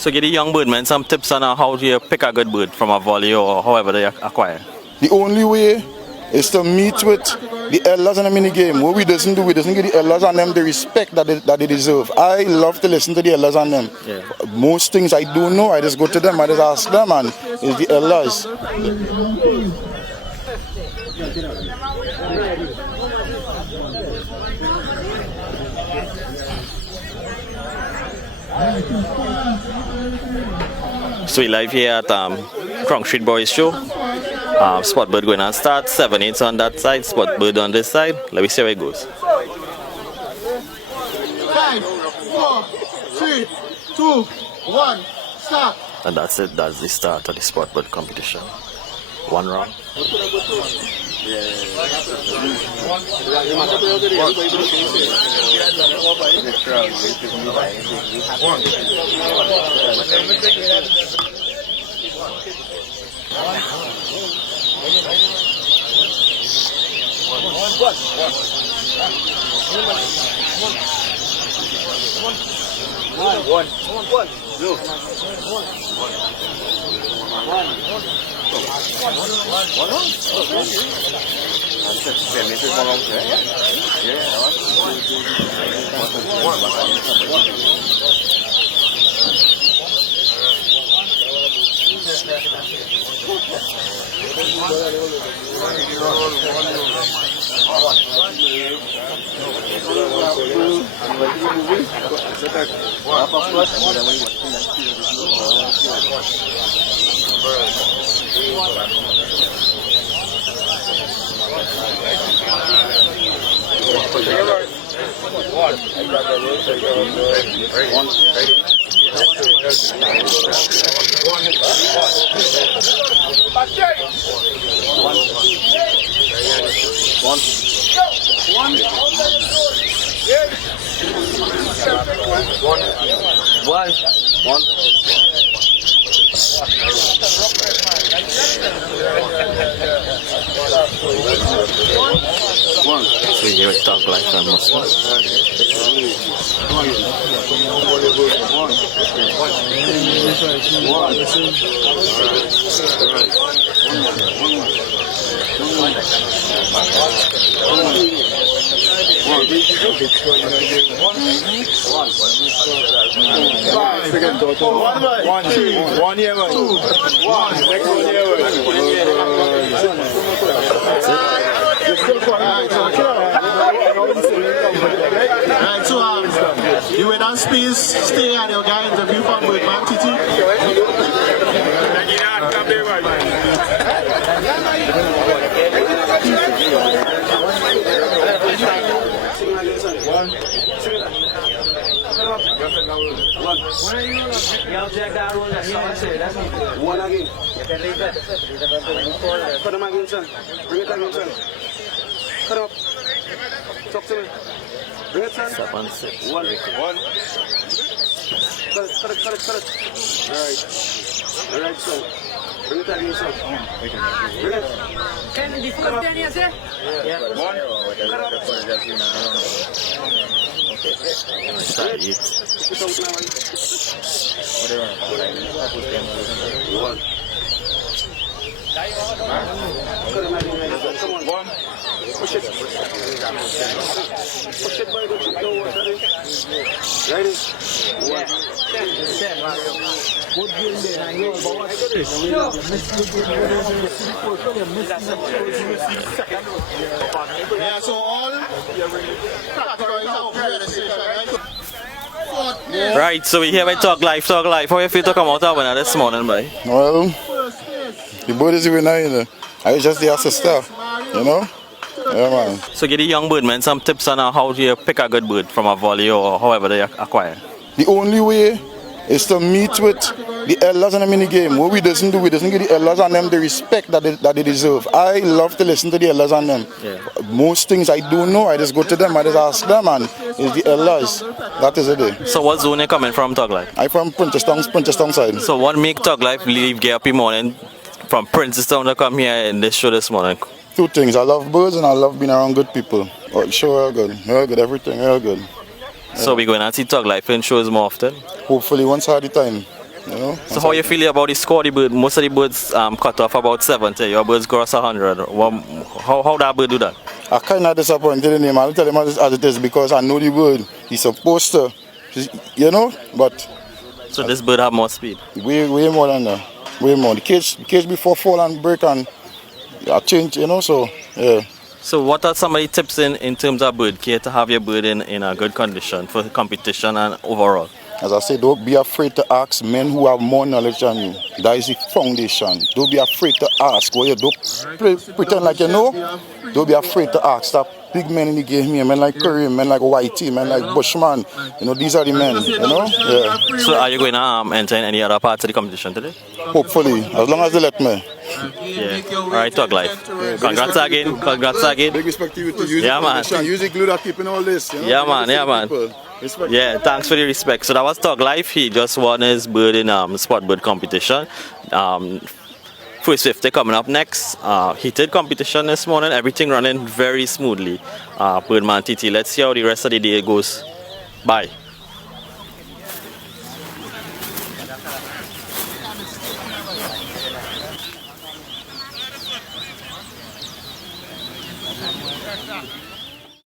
So give the young birdmen some tips on how to pick a good bird from a volley or however they acquire. The only way is to meet with the elders in the mini game. What we doesn't do, we doesn't give the elders and them the respect that they deserve. I love to listen to the elders and them. Yeah. Most things I don't know, I just go to them, I just ask them, and it's the elders. So we live here at Crunk Street Boys Show. Spot bird going on start, 7-8 on that side, spot bird on this side. Let me see how it goes. 5, 4, 3, 2, 1, start. And that's it, that's the start of the spot bird competition. One round. So here we talk like that Right, so you wait on space, stay and your guy interview from Birdman TT. One again. Cut him again, son. Bring it again, son. Cut him up. Talk to me. Bring it, son. 7-6. One. Cut it. Alright, son. Bring it again, son. Bring it. Can the first ten years, eh? One. Cut up. Start it. Put out now, one. Cut him again, come on. One. Push it. Push it, boy. Don't you know what that is? Ready? One. Yeah, so all categories are here at the station, right? Right, so we here we talk live. How you feel to come out of winner this morning, boy? Well, the bird is the winner, you know. I was just the assister, you know. Yeah, man. So give the young birdmen some tips on how to pick a good bird from a volley or however they acquire. The only way is to meet with the elders in the mini game. What we doesn't do, we doesn't give the elders and them the respect that they deserve. I love to listen to the elders and them. Yeah. Most things I don't know, I just go to them, I just ask them, and it's the elders. That is it. So what zone you coming from, Talk Life? I'm from Punchestown side. So what make Talk Life leave get up in morning from Princestown to come here in this show this morning? Two things. I love birds and I love being around good people. Oh, sure, real good, everything, real good. So we going to see Talk Life in shows more often? Hopefully once at a time. You know. So how you feel about the score? The bird, most of the birds cut off about 70. Your birds cross 100. How that bird do that? I kind of disappointed in him. I'll tell him as it is because I know the bird. He's supposed to, you know, but. So this bird have more speed? Way more than that. Way more. The cage before fall and break and I change, you know, so yeah. So what are some of the tips in terms of bird care to have your bird in a good condition for competition and overall? As I say, don't be afraid to ask men who have more knowledge than you. That is the foundation. Don't be afraid to ask. Well, you don't pretend like you know. Don't be afraid to ask. Stop big men in the game here, men like Curry, men like Whitey, men like Bushman. You know, these are the men, you know? Yeah. So are you going to enter in any other parts of the competition today? Hopefully, as long as they let me. Yeah. All right, Talk Life. Congrats again. Congrats again. Big respect to you to use yeah, man. Use the glue that keeping all this. You know? Yeah, man. Yeah, man. Yeah, thanks for the respect. So that was Talk Life. He just won his bird in spot bird competition. First 50 coming up next. Heated competition this morning. Everything running very smoothly. Birdman TT. Let's see how the rest of the day goes. Bye.